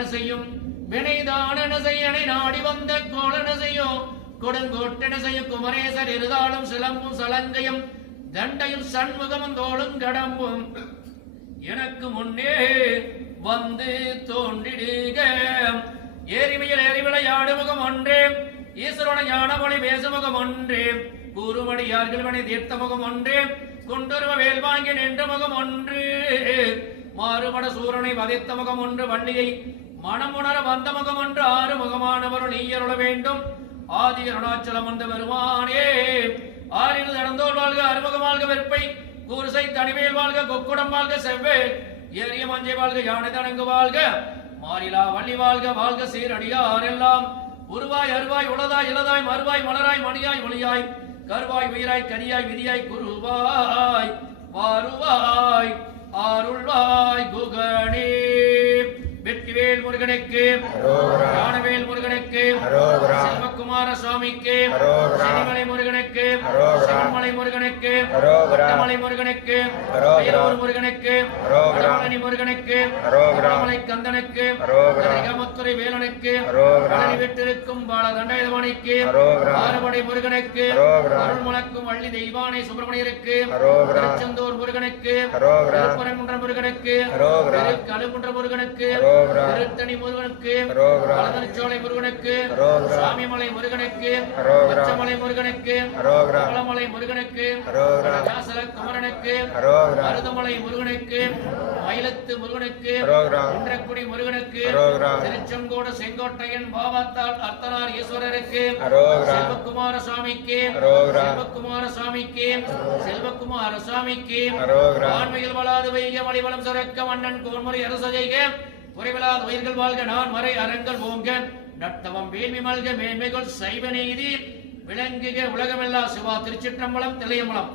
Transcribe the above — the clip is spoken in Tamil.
என்ன செய்யும் வினைதான் செய்யனை நாடி வந்த கோளன செய்யும் கொடுங்கோட்டன செய்யும் குமரேசர் இருதாலும் சிலம்பும் சலங்கையும் தண்டையும் சண்முகமும் தோளும் கடம்பும். எனக்கு முன்னே வந்து தோன்றிடுக. ஏரிமையில் ஏறி முகம் ஒன்றே ஈஸ்வரன ஞானமொழி பேசுமுகம் ஒன்றே கூறுமடியார்கள் மணி தீர்த்த முகம் ஒன்றே குண்டுருவ வேல் வாங்கி நின்ற முகம் ஒன்று. மாறுபட சூரனை வதைத்த முகம் ஒன்று வள்ளியை மனமுணர வந்த முகம் என்று ஆறு முகமானவருள் நீயருள வேண்டும். ஆதி அருணாச்சலம் வந்த வருவானே. ஆறில் நடந்தோர் வாழ்க அறுமுகம் வாழ்க வெற்பை. கூறுசை தனிமேல் வாழ்க கொக்குடம் வாழ்க செவ்வே ஏரிய மஞ்சை வாழ்க யானை தடங்கு வாழ்க. மாறிலா வள்ளி வாழ்க வாழ்க சீரடியார் எல்லாம். உருவாய் அருவாய் உளதாய் இளதாய் மறுவாய் மலராய் மணியாய் ஒளியாய். கருவாய் உயிராய் கனியாய் விதியாய் குருவாய் வாருவாய். முருகனுக்கு. ஞானவேல் முருகனுக்கு. செல்வகுமார சுவாமிக்கு முருகனுக்கு சிவன்மலை முருகனுக்கு. வட்டமலை முருகனுக்கு முருகனுக்கு. வடமலை முருகனுக்கு. வடமலை கந்தனுக்கு. கரிகமத்துறை வேலனுக்கு விட்டிருக்கும் பால அரோகரா. ஆறுபடை முருகனுக்கு அரோகரா. அருள் முழக்கும் வள்ளி தெய்வானை சுப்பிரமணியருக்கு. திருச்செந்தூர் முருகனுக்கு. திருப்பரங்குன்ற முருகனுக்கு. கழுகுன்ற முருகனுக்கு. திருத்தணி முருகனுக்கு. பழதனிச்சோலை முருகனுக்கு. சாமிமலை முருகனுக்கு முருகனுக்கு பழமலை முருகனுக்கு. வியாசல குமரனுக்கு. மருதமலை முருகனுக்கு மயிலத்து முருகனுக்கு. குன்றக்குடி முருகனுக்கு. திருச்செங்கோடு செங்கோட்டையன் பாபாத்தாள் அர்த்தனார் ஈஸ்வரருக்கு. செல்வகுமார சுவாமிக்கு. செல்வகுமார சுவாமிக்கு செல்வகுமார சுவாமிக்கு. ஆண்மையில் வளாது வைக மலிவலம் சுரக்க மன்னன் கோன்முறை அரச செய்க குறைவிலாத உயிர்கள் வாழ்க நான் மறை அறங்கள் ஓங்க நட்டவம் வேள்வி மல்க மேன்மைகள் சைவ நீதி விளங்குக உலகமெல்லாம் சிவா. திருச்சிற்றம்பலம் திளையம்பலம்